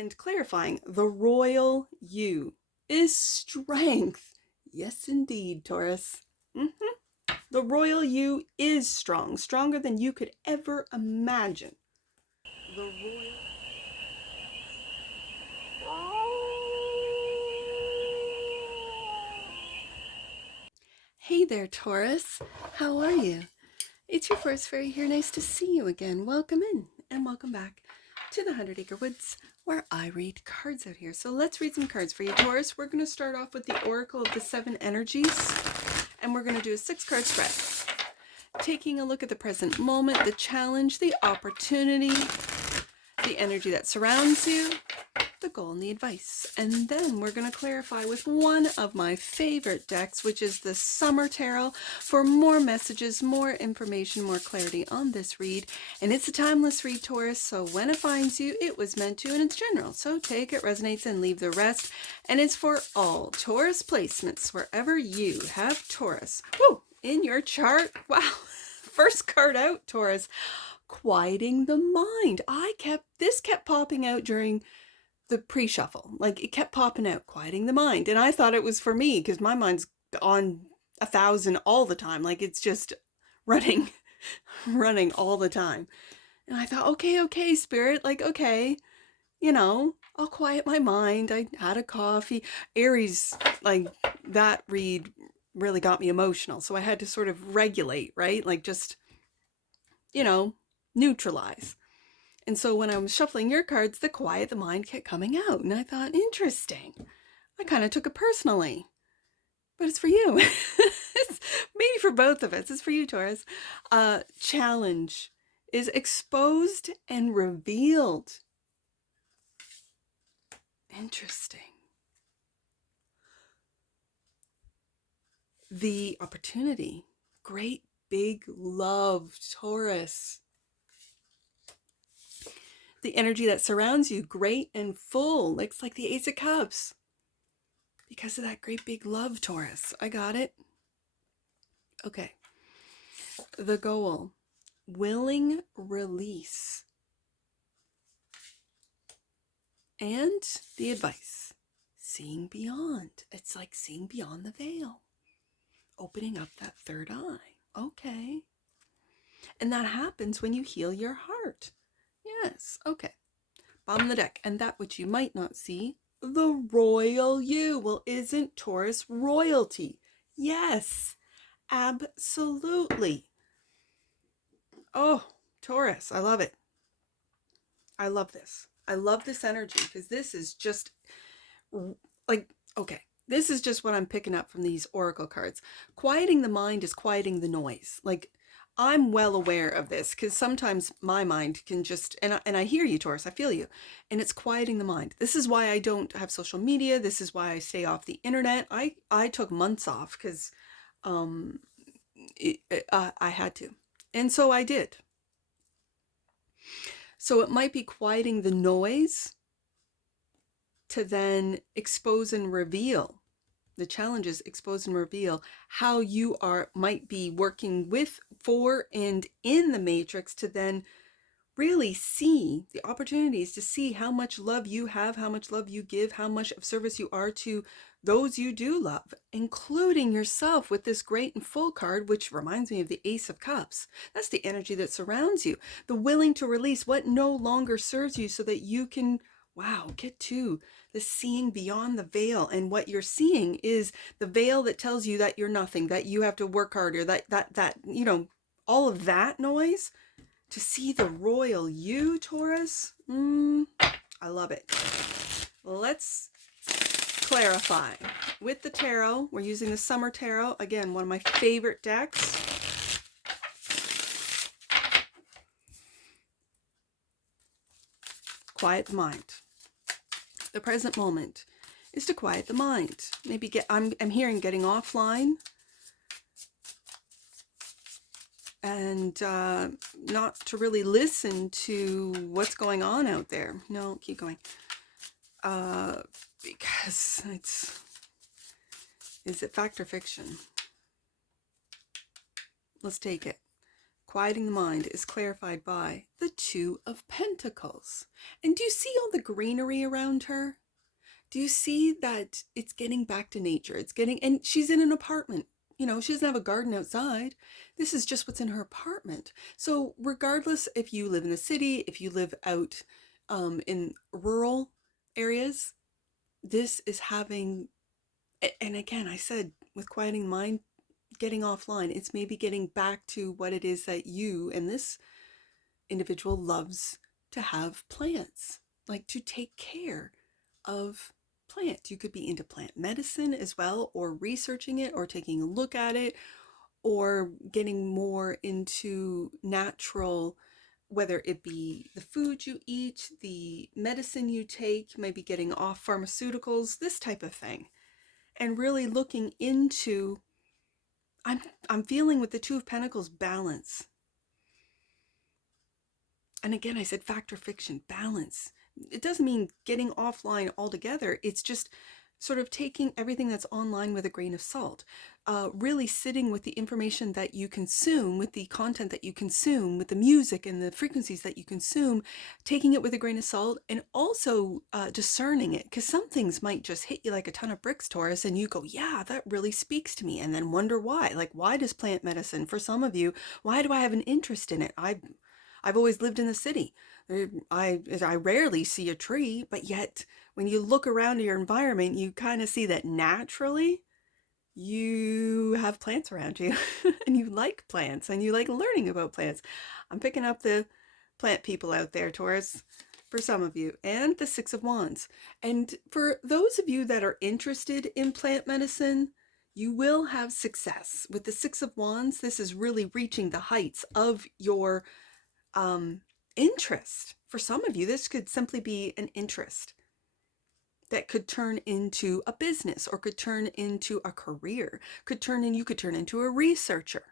and clarifying. The royal you is strength. Yes, indeed, Taurus. The royal you is strong, stronger than you could ever imagine. The royal... Hey there, Taurus. How are you? It's your first fairy here. Nice to see you again. Welcome in and welcome back to the 100 Acre Woods, where I read cards out here. So let's read some cards for you, Taurus. We're going to start off with the Oracle of the 7 Energies, and we're going to do a 6-card spread. Taking a look at the present moment, the challenge, the opportunity, the energy that surrounds you, the goal and the advice. And then we're going to clarify with one of my favorite decks, which is the Summer Tarot, for more messages, more information, more clarity on this read. And it's a timeless read, Taurus, so when it finds you, it was meant to, and it's general. So take it, resonates, and leave the rest. And it's for all Taurus placements, wherever you have Taurus in your chart. Wow, first card out, Taurus. Quieting the mind. This kept popping out during the pre-shuffle. Like, it kept popping out, quieting the mind. And I thought it was for me because my mind's on 1,000 all the time. Like, it's just running all the time. And I thought, okay, Spirit, like, okay, you know, I'll quiet my mind. I had a coffee. Aries, like, that read really got me emotional. So I had to sort of regulate, right? Like, just, you know, neutralize. And so when I was shuffling your cards, the quiet the mind kept coming out. And I thought, interesting. I kind of took it personally. But it's for you. It's maybe for both of us. It's for you, Taurus. Challenge is exposed and revealed. Interesting. The opportunity. Great big love, Taurus. The energy that surrounds you, great and full. Looks like the Ace of Cups. Because of that great big love, Taurus. I got it. Okay. The goal. Willing release. And the advice. Seeing beyond. It's like seeing beyond the veil. Opening up that third eye. Okay. And that happens when you heal your heart. Yes, okay. Bottom of the deck. And that which you might not see, the royal you. Well, isn't Taurus royalty? Yes, absolutely. Oh, Taurus, I love it. I love this. I love this energy because this is just like, okay, this is just what I'm picking up from these oracle cards. Quieting the mind is quieting the noise. Like, I'm well aware of this because sometimes my mind can just, and I hear you, Taurus, I feel you, and it's quieting the mind. This is why I don't have social media. This is why I stay off the internet. I took months off because I had to. And so I did. So it might be quieting the noise to then expose and reveal. The challenge is expose and reveal how you might be working with, for, and in the matrix to then really see the opportunities to see how much love you have, how much love you give, how much of service you are to those you do love, including yourself with this great and full card, which reminds me of the Ace of Cups. That's the energy that surrounds you. The willing to release what no longer serves you so that you can, get to the seeing beyond the veil. And what you're seeing is the veil that tells you that you're nothing, that you have to work harder, that you know, all of that noise. To see the royal you, Taurus, I love it. Let's clarify. With the tarot, we're using the Summer Tarot. Again, one of my favorite decks. Quiet the mind. The present moment is to quiet the mind. Maybe I'm hearing getting offline. And not to really listen to what's going on out there. No, keep going. Because is it fact or fiction? Let's take it. quieting the mind is clarified by the Two of Pentacles. And do you see all the greenery around her? Do you see that it's getting back to nature? And she's in an apartment. You know, she doesn't have a garden outside. This is just what's in her apartment. So regardless if you live in the city, if you live out in rural areas, this is having, and again, I said with quieting the mind, getting offline, it's maybe getting back to what it is that you and this individual loves to have plants, like to take care of plants. You could be into plant medicine as well, or researching it, or taking a look at it, or getting more into natural, whether it be the food you eat, the medicine you take, maybe getting off pharmaceuticals, this type of thing. And really looking into, I'm feeling with the Two of Pentacles, balance. And again, I said fact or fiction, balance. It doesn't mean getting offline altogether. It's just sort of taking everything that's online with a grain of salt. Really sitting with the information that you consume, with the content that you consume, with the music and the frequencies that you consume, taking it with a grain of salt, and also discerning it. Because some things might just hit you like a ton of bricks, Taurus, and you go, yeah, that really speaks to me. And then wonder why. Like, why does plant medicine, for some of you, why do I have an interest in it? I've always lived in the city. I rarely see a tree, but yet when you look around your environment, you kind of see that naturally you have plants around you and you like plants and you like learning about plants. I'm picking up the plant people out there, Taurus, for some of you, and the Six of Wands. And for those of you that are interested in plant medicine, you will have success. With the Six of Wands, this is really reaching the heights of your interest. For some of you, this could simply be an interest that could turn into a business, or could turn into a career, you could turn into a researcher,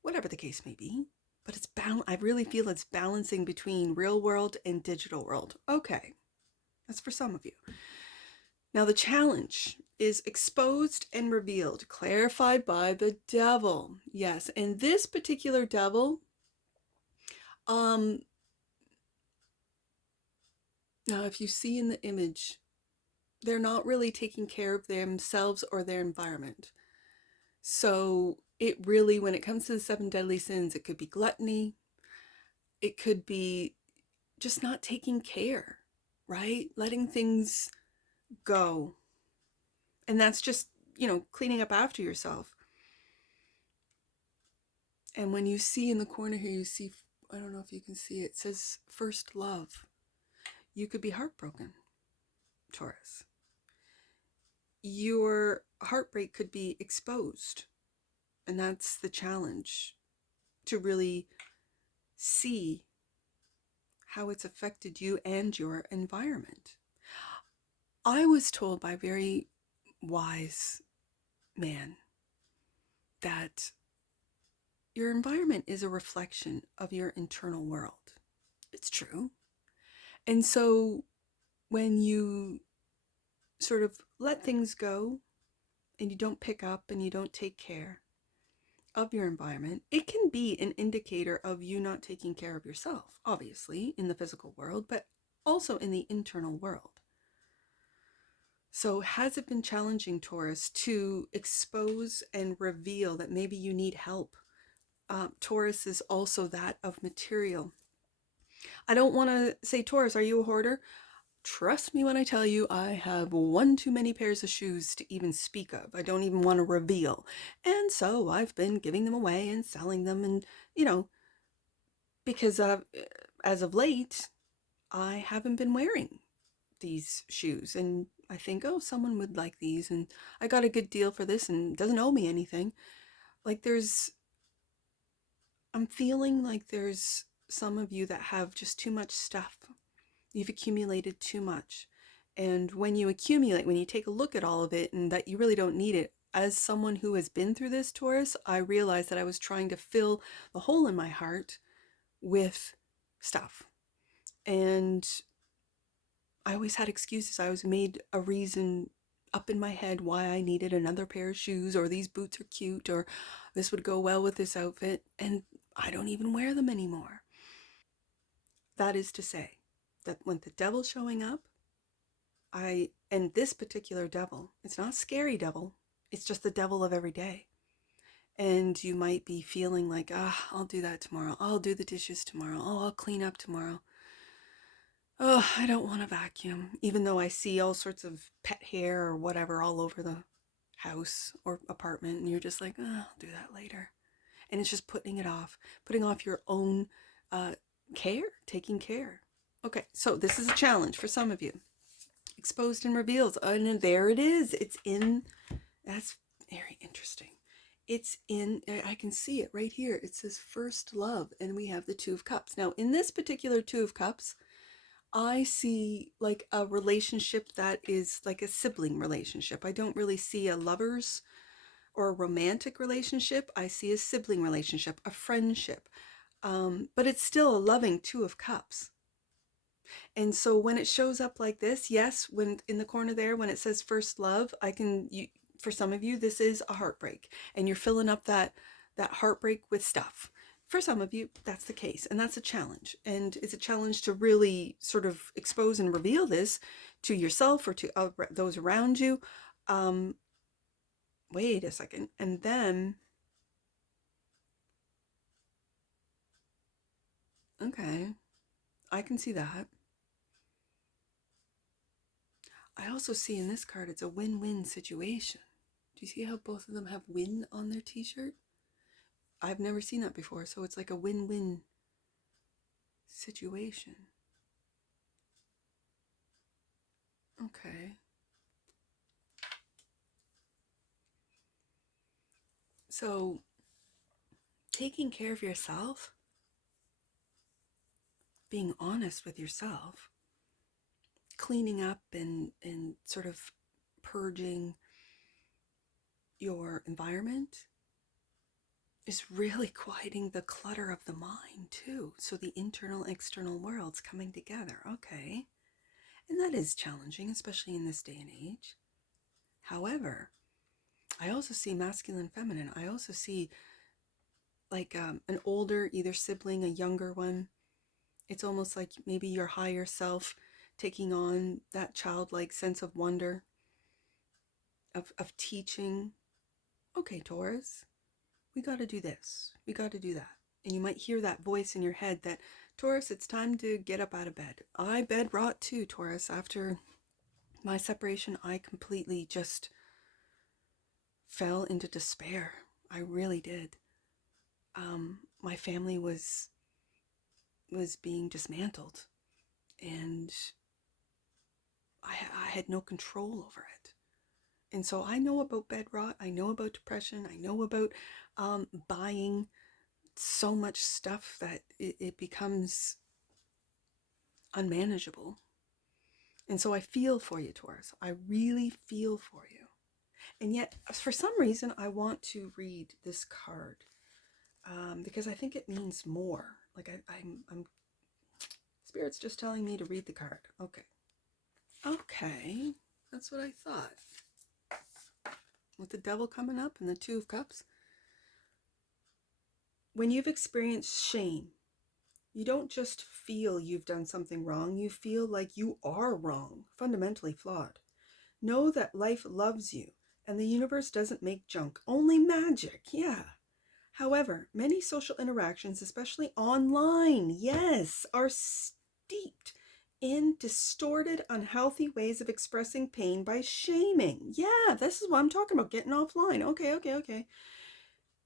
whatever the case may be. But it's I really feel it's balancing between real world and digital world. Okay, that's for some of you. Now the challenge is exposed and revealed, clarified by the devil. Yes, and this particular devil, now if you see in the image, they're not really taking care of themselves or their environment. So it really, when it comes to the 7 deadly sins, it could be gluttony. It could be just not taking care, right? Letting things go. And that's just, cleaning up after yourself. And when you see in the corner here, you see, I don't know if you can see it, it says first love. You could be heartbroken, Taurus. Your heartbreak could be exposed. And that's the challenge, to really see how it's affected you and your environment. I was told by a very wise man that your environment is a reflection of your internal world. It's true. And so when you sort of let things go and you don't pick up and you don't take care of your environment, it can be an indicator of you not taking care of yourself, obviously in the physical world, but also in the internal world. So has it been challenging, Taurus, to expose and reveal that maybe you need help? Taurus is also that of material. I don't want to say, Taurus, are you a hoarder? Trust me when I tell you, I have one too many pairs of shoes to even speak of. I don't even want to reveal. And so I've been giving them away and selling them, and, because as of late, I haven't been wearing these shoes. And I think, oh, someone would like these, and I got a good deal for this and doesn't owe me anything. Like I'm feeling like there's some of you that have just too much stuff. You've accumulated too much. And when you accumulate, when you take a look at all of it and that you really don't need it, as someone who has been through this, Taurus, I realized that I was trying to fill the hole in my heart with stuff. And I always had excuses. I always made a reason up in my head why I needed another pair of shoes, or these boots are cute, or this would go well with this outfit. And I don't even wear them anymore. That is to say that when the devil's showing up, and this particular devil, it's not a scary devil, it's just the devil of every day. And you might be feeling like, I'll do that tomorrow. I'll do the dishes tomorrow. Oh, I'll clean up tomorrow. Oh, I don't want to vacuum, even though I see all sorts of pet hair or whatever all over the house or apartment. And you're just like, I'll do that later. And it's just putting off your own care, taking care. Okay, so this is a challenge for some of you. Exposed and reveals. And there it is. That's very interesting. I can see it right here. It says first love, and we have the Two of Cups. Now, in this particular Two of Cups, I see like a relationship that is like a sibling relationship. I don't really see a lover's or a romantic relationship. I see a sibling relationship, a friendship. But it's still a loving Two of Cups. And so when it shows up like this, yes, when in the corner there, when it says first love, for some of you, this is a heartbreak and you're filling up that heartbreak with stuff. For some of you, that's the case, and that's a challenge. And it's a challenge to really sort of expose and reveal this to yourself or to those around you. Wait a second. And then, okay, I can see that. I also see in this card, it's a win-win situation. Do you see how both of them have win on their t-shirt? I've never seen that before, so it's like a win-win situation. Okay. So, taking care of yourself, being honest with yourself, cleaning up and sort of purging your environment is really quieting the clutter of the mind too. So the internal, external worlds coming together. Okay. And that is challenging, especially in this day and age. However, I also see masculine, feminine. I also see like an older, either sibling, a younger one. It's almost like maybe your higher self taking on that childlike sense of wonder, of teaching. Okay, Taurus, we got to do this. We got to do that. And you might hear that voice in your head that, Taurus, it's time to get up out of bed. I bed rot too, Taurus. After my separation, I completely just fell into despair. I really did. My family was being dismantled, and I had no control over it. And so I know about bed rot. I know about depression. I know about buying so much stuff that it becomes unmanageable. And so I feel for you, Taurus. I really feel for you. And yet, for some reason, I want to read this card because I think it means more. Like I'm Spirit's just telling me to read the card. Okay. Okay. That's what I thought. With the Devil coming up and the Two of Cups. When you've experienced shame, you don't just feel you've done something wrong. You feel like you are wrong, fundamentally flawed. Know that life loves you and the universe doesn't make junk, only magic. Yeah. However, many social interactions, especially online, yes, are steeped in distorted, unhealthy ways of expressing pain by shaming. Yeah, this is what I'm talking about, getting offline. Okay.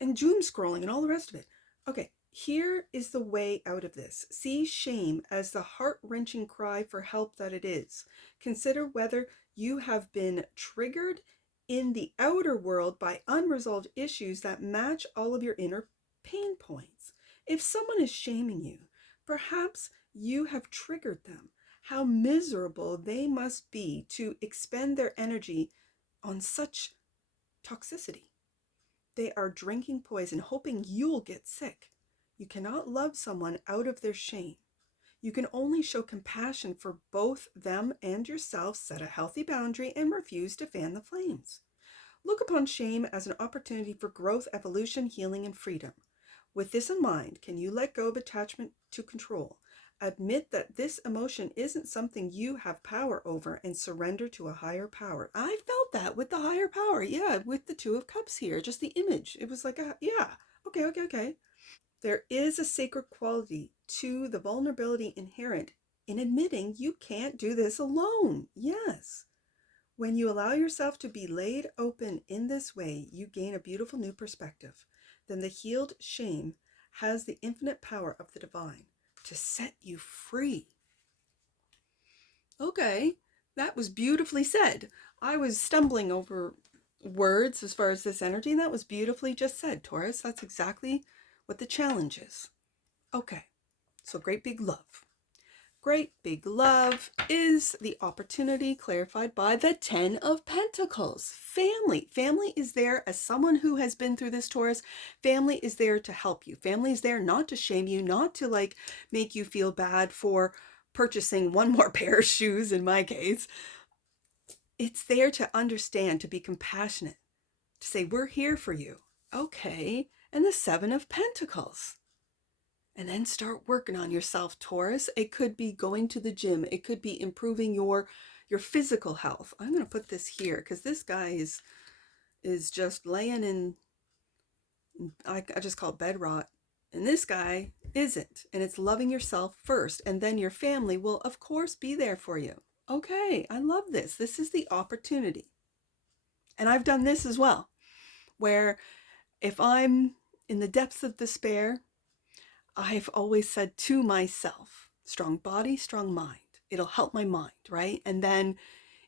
And doom scrolling and all the rest of it. Okay, here is the way out of this. See shame as the heart-wrenching cry for help that it is. Consider whether you have been triggered in the outer world by unresolved issues that match all of your inner pain points. If someone is shaming you, perhaps you have triggered them. How miserable they must be to expend their energy on such toxicity. They are drinking poison, hoping you'll get sick. You cannot love someone out of their shame. You can only show compassion for both them and yourself, set a healthy boundary, and refuse to fan the flames. Look upon shame as an opportunity for growth, evolution, healing, and freedom. With this in mind, can you let go of attachment to control? Admit that this emotion isn't something you have power over and surrender to a higher power. I felt that with the higher power. Yeah, with the Two of Cups here, just the image. It was like, yeah, okay. There is a sacred quality to the vulnerability inherent in admitting you can't do this alone. Yes. When you allow yourself to be laid open in this way, you gain a beautiful new perspective. Then the healed shame has the infinite power of the divine to set you free. Okay, that was beautifully said. I was stumbling over words as far as this energy, and that was beautifully just said, Taurus. That's exactly what the challenge is. Okay, so great big love. Great big love is the opportunity clarified by the 10 of Pentacles. Family. Family is there as someone who has been through this, Taurus. Family is there to help you. Family is there not to shame you, not to like make you feel bad for purchasing one more pair of shoes in my case. It's there to understand, to be compassionate, to say, we're here for you. Okay. And the 7 of Pentacles. And then start working on yourself, Taurus. It could be going to the gym. It could be improving your physical health. I'm going to put this here because this guy is just laying in, I just call it bed rot. And this guy isn't. And it's loving yourself first. And then your family will, of course, be there for you. Okay, I love this. This is the opportunity. And I've done this as well, where if I'm in the depths of despair, I've always said to myself, strong body, strong mind. It'll help my mind, right? And then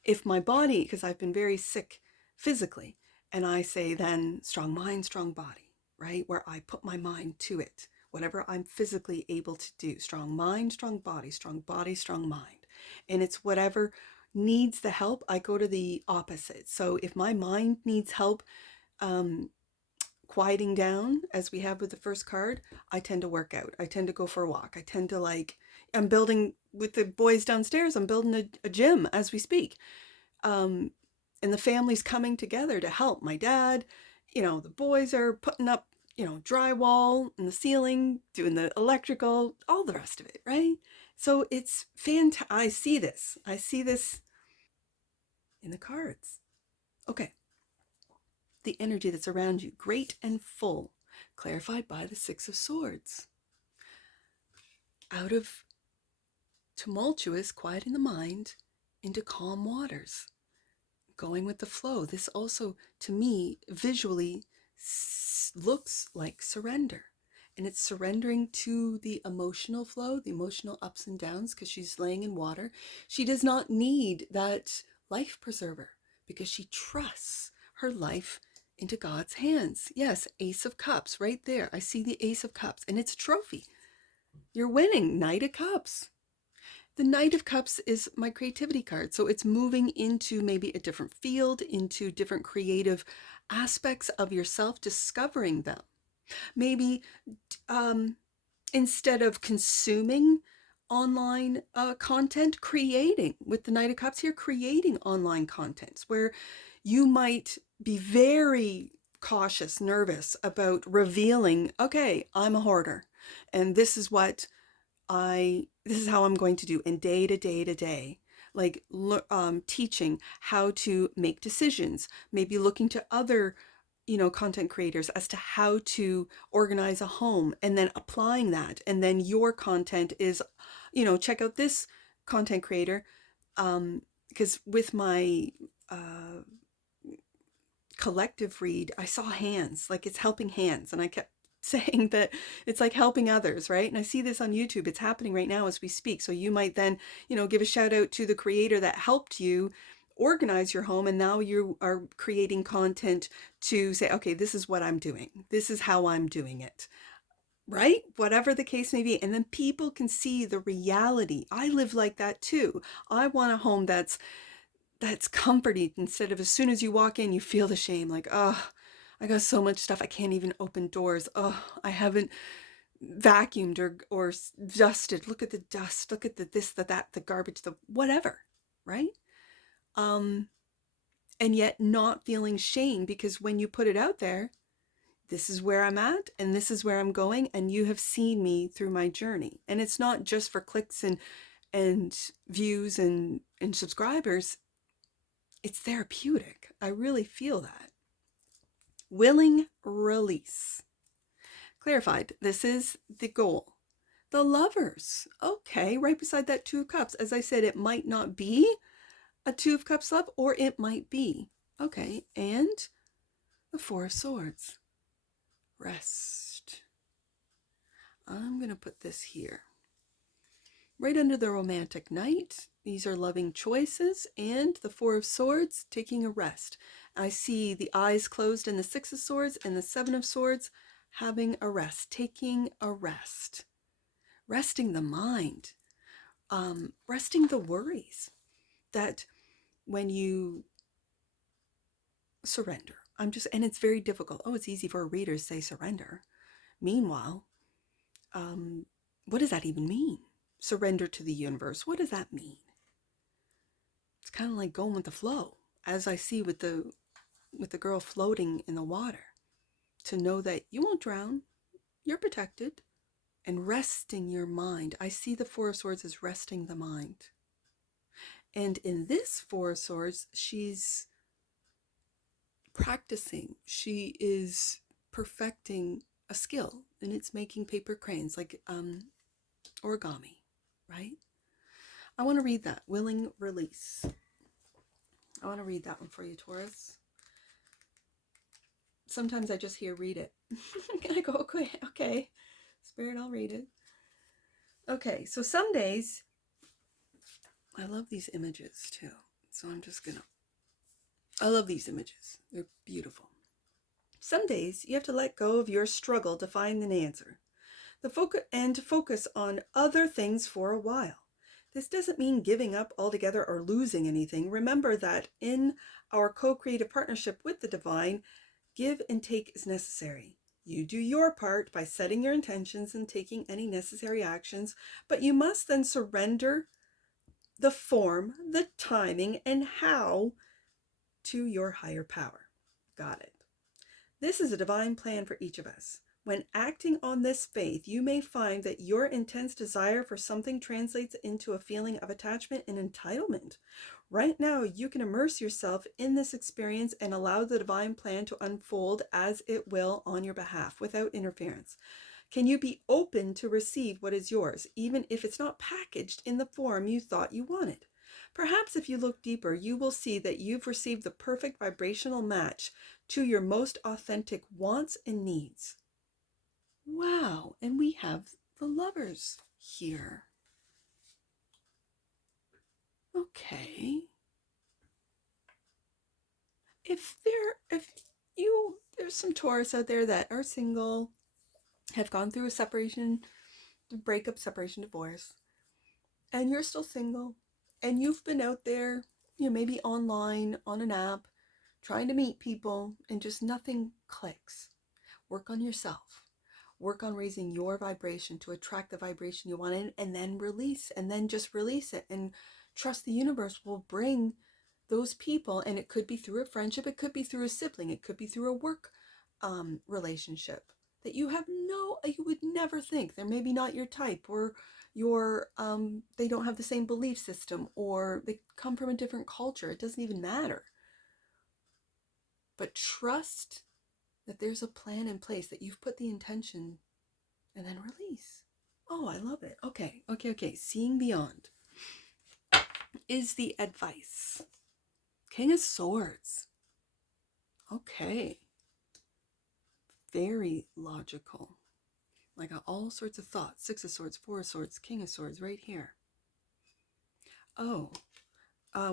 if my body, because I've been very sick physically, and I say then strong mind, strong body, right? Where I put my mind to it, whatever I'm physically able to do. Strong mind, strong body, strong body, strong mind. And it's whatever needs the help, I go to the opposite. So if my mind needs help, quieting down, as we have with the first card, I tend to work out. I tend to go for a walk. I tend to I'm building with the boys downstairs, I'm building a gym as we speak. And the family's coming together to help. My dad, the boys are putting up, drywall in the ceiling, doing the electrical, all the rest of it, right? So it's fantastic. I see this in the cards. Okay. The energy that's around you, great and full, clarified by the 6 of Swords. Out of tumultuous, quieting the mind, into calm waters, going with the flow. This also, to me, visually looks like surrender. And it's surrendering to the emotional flow, the emotional ups and downs, because she's laying in water. She does not need that life preserver because she trusts her life into God's hands. Yes, Ace of Cups right there. I see the Ace of Cups and it's a trophy. You're winning. Knight of Cups. The Knight of Cups is my creativity card. So it's moving into maybe a different field, into different creative aspects of yourself, discovering them. Maybe instead of consuming online content, creating, with the Knight of Cups here, creating online contents where you might be very cautious, nervous about revealing, okay, I'm a hoarder and this is how I'm going to do in day to day to day. Like teaching how to make decisions, maybe looking to other content creators as to how to organize a home and then applying that. And then your content is, check out this content creator. Because with my collective read, I saw hands, like it's helping hands. And I kept saying that it's like helping others, right? And I see this on YouTube. It's happening right now as we speak. So you might then, give a shout out to the creator that helped you organize your home, and now you are creating content to say, okay, this is what I'm doing. This is how I'm doing it, right? Whatever the case may be. And then people can see the reality. I live like that too. I want a home that's comforting, instead of as soon as you walk in, you feel the shame, like, oh, I got so much stuff. I can't even open doors. Oh, I haven't vacuumed or dusted. Look at the dust. Look at the this, the that, the garbage, the whatever, right? And yet not feeling shame, because when you put it out there, this is where I'm at and this is where I'm going, and you have seen me through my journey. And it's not just for clicks and views and subscribers. It's therapeutic. I really feel that. Willing release. Clarified. This is the goal. The Lovers. Okay, right beside that Two of Cups. As I said, it might not be a Two of Cups love, or it might be. Okay, and the Four of Swords. Rest. I'm going to put this here. Right under the Romantic Knight. These are loving choices, and the Four of Swords, taking a rest. I see the eyes closed in the Six of Swords and the Seven of Swords, having a rest, taking a rest. Resting the mind, resting the worries that when you surrender, and it's very difficult. Oh, it's easy for a reader to say surrender. Meanwhile, what does that even mean? Surrender to the universe. What does that mean? It's kind of like going with the flow, as I see with the girl floating in the water, to know that you won't drown, you're protected, and resting your mind. I see the Four of Swords as resting the mind. And in this Four of Swords, she's practicing. She is perfecting a skill, and it's making paper cranes, like origami, right? I want to read that. Willing release. I want to read that one for you, Taurus. Sometimes I just hear read it. I go, okay. Spirit, I'll read it. Okay, so some days, I love these images too. So I'm just gonna, I love these images. They're beautiful. Some days you have to let go of your struggle to find an answer. To focus on other things for a while. This doesn't mean giving up altogether or losing anything. Remember that in our co-creative partnership with the divine, give and take is necessary. You do your part by setting your intentions and taking any necessary actions, but you must then surrender the form, the timing, and how to your higher power. Got it. This is a divine plan for each of us. When acting on this faith, you may find that your intense desire for something translates into a feeling of attachment and entitlement. Right now, you can immerse yourself in this experience and allow the divine plan to unfold as it will on your behalf without interference. Can you be open to receive what is yours, even if it's not packaged in the form you thought you wanted? Perhaps if you look deeper, you will see that you've received the perfect vibrational match to your most authentic wants and needs. Wow, and we have the Lovers here. Okay. There's some Taurus out there that are single, have gone through a separation, breakup, separation, divorce, and you're still single, and you've been out there, maybe online, on an app, trying to meet people, and just nothing clicks. Work on yourself. Work on raising your vibration to attract the vibration you want, and then release, and then just release it, and trust the universe will bring those people. And it could be through a friendship, it could be through a sibling, it could be through a work relationship that you would never think. They're maybe not your type, or they don't have the same belief system, or they come from a different culture. It doesn't even matter. But trust that there's a plan in place, that you've put the intention, and then release. Oh, I love it. Okay. Seeing beyond is the advice. King of Swords. Okay. Very logical. I got all sorts of thoughts. Six of Swords, Four of Swords, King of Swords right here. Oh,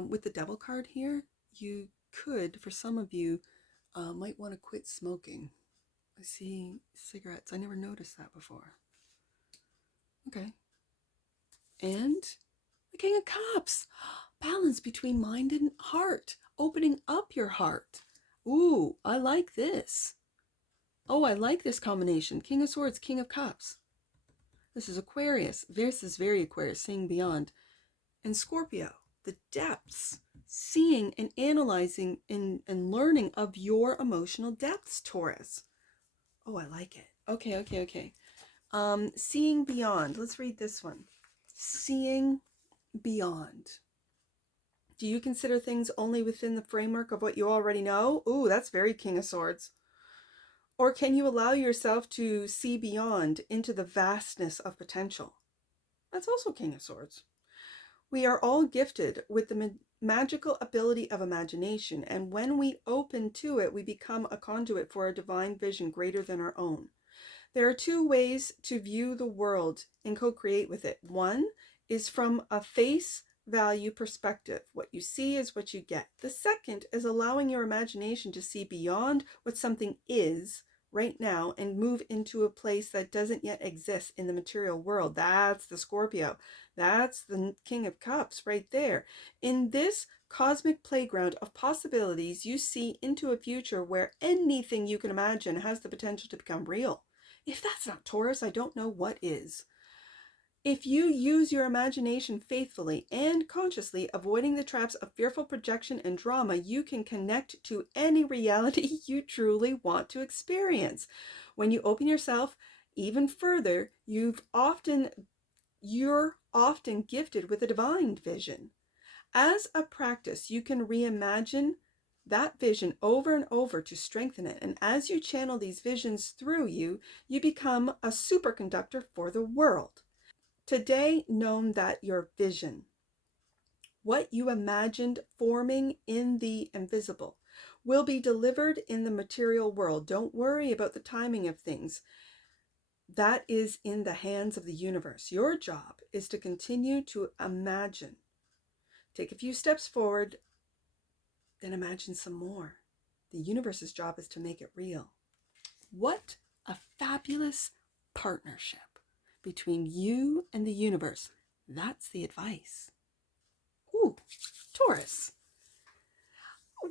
with the Devil card here, you could, for some of you, might want to quit smoking. I see cigarettes. I never noticed that before. Okay. And the King of Cups. Balance between mind and heart. Opening up your heart. Ooh, I like this. Oh, I like this combination. King of Swords, King of Cups. This is Aquarius. This is very Aquarius, seeing beyond. And Scorpio, the depths. Seeing and analyzing and learning of your emotional depths, Taurus. Oh, I like it. Okay. Seeing beyond. Let's read this one. Seeing beyond. Do you consider things only within the framework of what you already know? Ooh, that's very King of Swords. Or can you allow yourself to see beyond into the vastness of potential? That's also King of Swords. We are all gifted with the magical ability of imagination, and when we open to it, we become a conduit for a divine vision greater than our own. There are two ways to view the world and co-create with it. One is from a face value perspective. What you see is what you get. The second is allowing your imagination to see beyond what something is right now and move into a place that doesn't yet exist in the material world. That's the Scorpio. That's the King of Cups right there. In this cosmic playground of possibilities, you see into a future where anything you can imagine has the potential to become real. If that's not Taurus, I don't know what is. If you use your imagination faithfully and consciously, avoiding the traps of fearful projection and drama, you can connect to any reality you truly want to experience. When you open yourself even further, you're often gifted with a divine vision. As a practice, you can reimagine that vision over and over to strengthen it. And as you channel these visions through you, you become a superconductor for the world. Today, know that your vision, what you imagined forming in the invisible, will be delivered in the material world. Don't worry about the timing of things. That is in the hands of the universe. Your job is to continue to imagine. Take a few steps forward, then imagine some more. The universe's job is to make it real. What a fabulous partnership between you and the universe. That's the advice. Ooh, Taurus.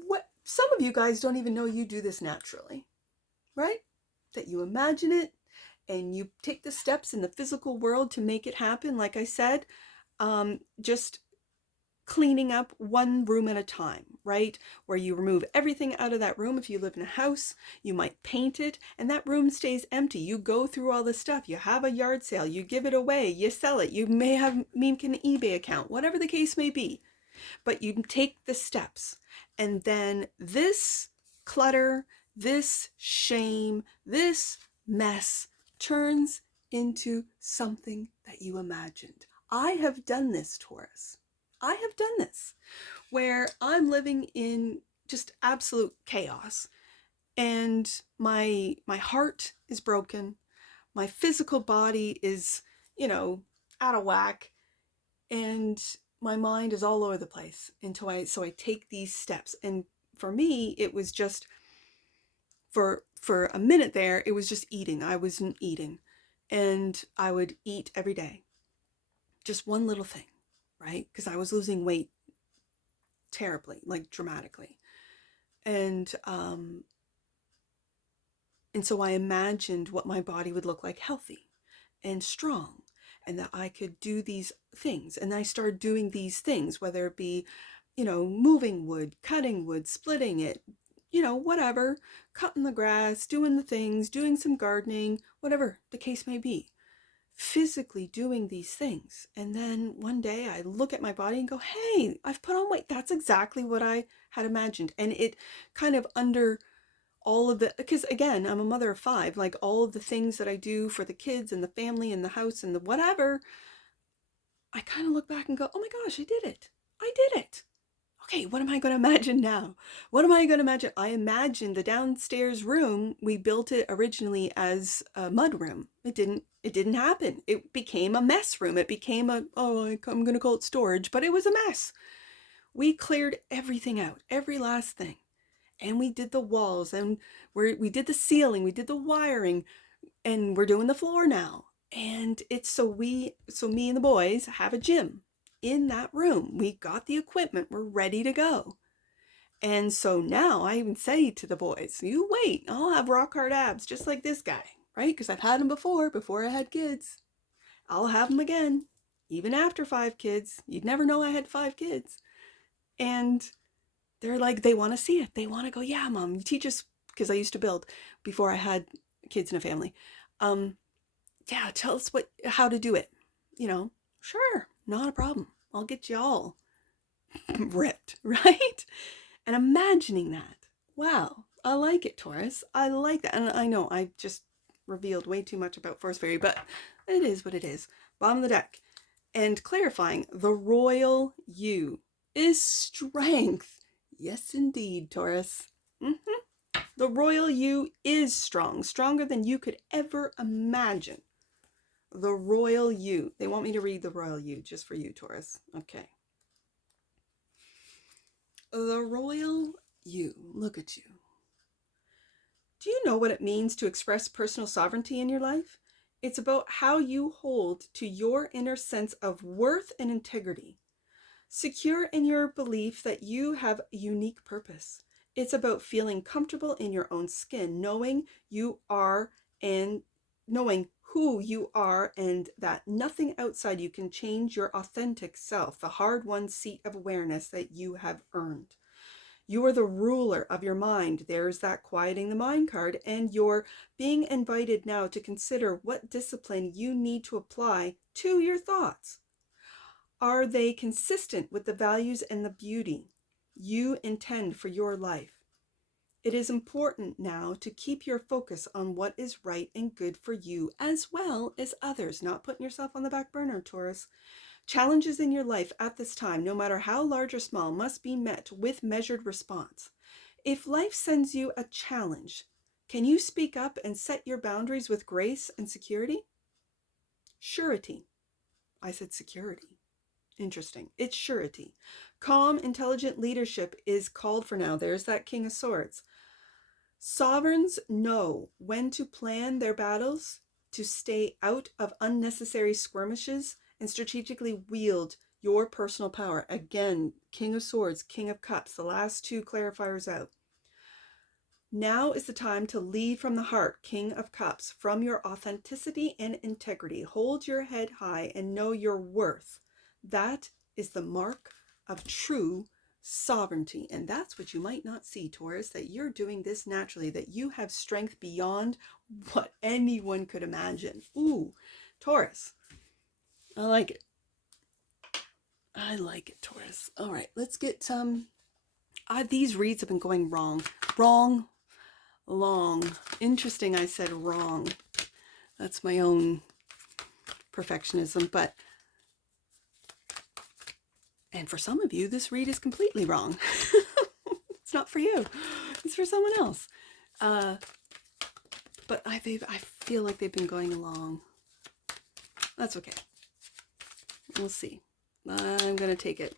What? Some of you guys don't even know you do this naturally, right? That you imagine it and you take the steps in the physical world to make it happen. Like I said, just cleaning up one room at a time, right? Where you remove everything out of that room. If you live in a house, you might paint it and that room stays empty. You go through all the stuff. You have a yard sale, you give it away, you sell it. You may have make an eBay account, whatever the case may be. But you take the steps, and then this clutter, this shame, this mess turns into something that you imagined. I have done this, Taurus. I have done this where I'm living in just absolute chaos, and my heart is broken. My physical body is, out of whack, and my mind is all over the place so I take these steps. And for me, it was just for a minute there, it was just eating. I wasn't eating, and I would eat every day, just one little thing, right? Because I was losing weight terribly, like dramatically. And so I imagined what my body would look like, healthy and strong, and that I could do these things. And I started doing these things, whether it be, moving wood, cutting wood, splitting it, whatever, cutting the grass, doing the things, doing some gardening, whatever the case may be. Physically doing these things. And then one day I look at my body and go, hey, I've put on weight. That's exactly what I had imagined. And it kind of under all of the, because again, I'm a mother of 5, like all of the things that I do for the kids and the family and the house and the whatever, I kind of look back and go, oh my gosh, I did it. Okay, what am I going to imagine now? What am I going to imagine? I imagined the downstairs room. We built it originally as a mud room. It didn't happen. It became a mess room. It became I'm going to call it storage, but it was a mess. We cleared everything out, every last thing. And we did the walls, and we did the ceiling, we did the wiring, and we're doing the floor now. And it's so me and the boys have a gym in that room. We got the equipment, we're ready to go. And so now I even say to the boys, you wait, I'll have rock hard abs just like this guy, right? Because I've had them before I had kids. I'll have them again, even after 5 kids. You'd never know I had 5 kids. And they're like, they want to see it. They want to go, yeah, Mom, you teach us, because I used to build before I had kids in a family. Yeah, tell us how to do it. Sure, not a problem. I'll get you all ripped, right? And imagining that. Wow, I like it, Taurus. I like that. And I know I just revealed way too much about Force Fairy, but it is what it is. Bottom of the deck. And clarifying, the royal you is strength. Yes, indeed, Taurus. The royal you is strong, stronger than you could ever imagine. The royal you. They want me to read the royal you just for you, Taurus. Okay. The royal you. Look at you. Do you know what it means to express personal sovereignty in your life? It's about how you hold to your inner sense of worth and integrity. Secure in your belief that you have a unique purpose. It's about feeling comfortable in your own skin, knowing you are and knowing who you are, and that nothing outside you can change your authentic self, the hard-won seat of awareness that you have earned. You are the ruler of your mind. There's that quieting the mind card, and you're being invited now to consider what discipline you need to apply to your thoughts. Are they consistent with the values and the beauty you intend for your life? It is important now to keep your focus on what is right and good for you as well as others, not putting yourself on the back burner, Taurus. Challenges in your life at this time, no matter how large or small, must be met with measured response. If life sends you a challenge, can you speak up and set your boundaries with grace and security? Surety. I said security. Interesting. It's surety. Calm, intelligent leadership is called for now. There's that King of Swords. Sovereigns know when to plan their battles, to stay out of unnecessary skirmishes, and strategically wield your personal power. Again, King of Swords, King of Cups, the last two clarifiers out. Now is the time to lead from the heart, King of Cups, from your authenticity and integrity. Hold your head high and know your worth. That is the mark of true sovereignty. And that's what you might not see, Taurus, that you're doing this naturally, that you have strength beyond what anyone could imagine. Ooh, Taurus. I like it. I like it, Taurus. All right, let's get some. These reads have been going wrong. Long. Interesting, I said wrong. That's my own perfectionism, but and for some of you, this read is completely wrong. It's not for you. It's for someone else. But I feel like they've been going along. That's okay. We'll see. I'm going to take it.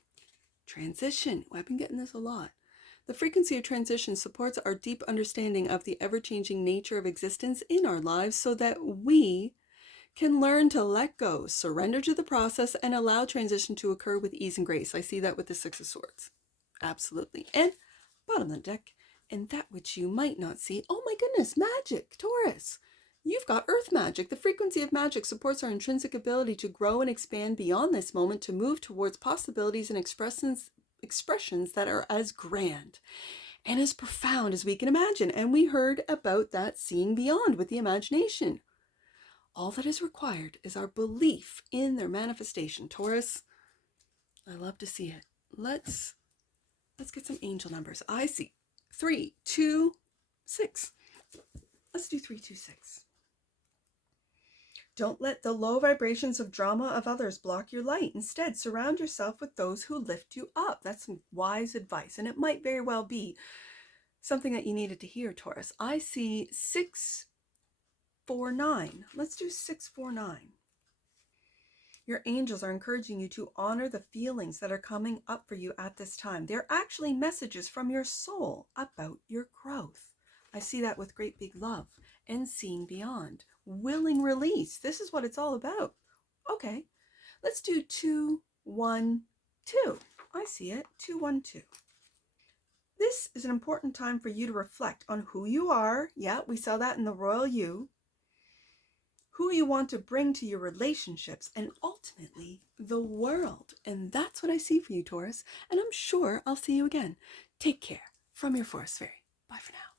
Transition. I've been getting this a lot. The frequency of transition supports our deep understanding of the ever-changing nature of existence in our lives so that we can learn to let go, surrender to the process, and allow transition to occur with ease and grace. I see that with the Six of Swords. Absolutely. And bottom of the deck, and that which you might not see. Oh my goodness, magic, Taurus. You've got earth magic. The frequency of magic supports our intrinsic ability to grow and expand beyond this moment, to move towards possibilities and expressions that are as grand and as profound as we can imagine. And we heard about that seeing beyond with the imagination. All that is required is our belief in their manifestation. Taurus, I love to see it. Let's get some angel numbers. I see 3, 2, 6. Let's do 3, 2, 6. Don't let the low vibrations of drama of others block your light. Instead, surround yourself with those who lift you up. That's some wise advice, and it might very well be something that you needed to hear, Taurus. I see 6, 4, 9. Let's do 6, 4, 9. Your angels are encouraging you to honor the feelings that are coming up for you at this time. They're actually messages from your soul about your growth. I see that with great big love and seeing beyond. Willing release. This is what it's all about. Okay, let's do 2, 1, 2. I see it. 2, 1, 2. This is an important time for you to reflect on who you are. Yeah, we saw that in the Royal You. Who you want to bring to your relationships, and ultimately the world. And that's what I see for you, Taurus. And I'm sure I'll see you again. Take care. From your Forest Fairy. Bye for now.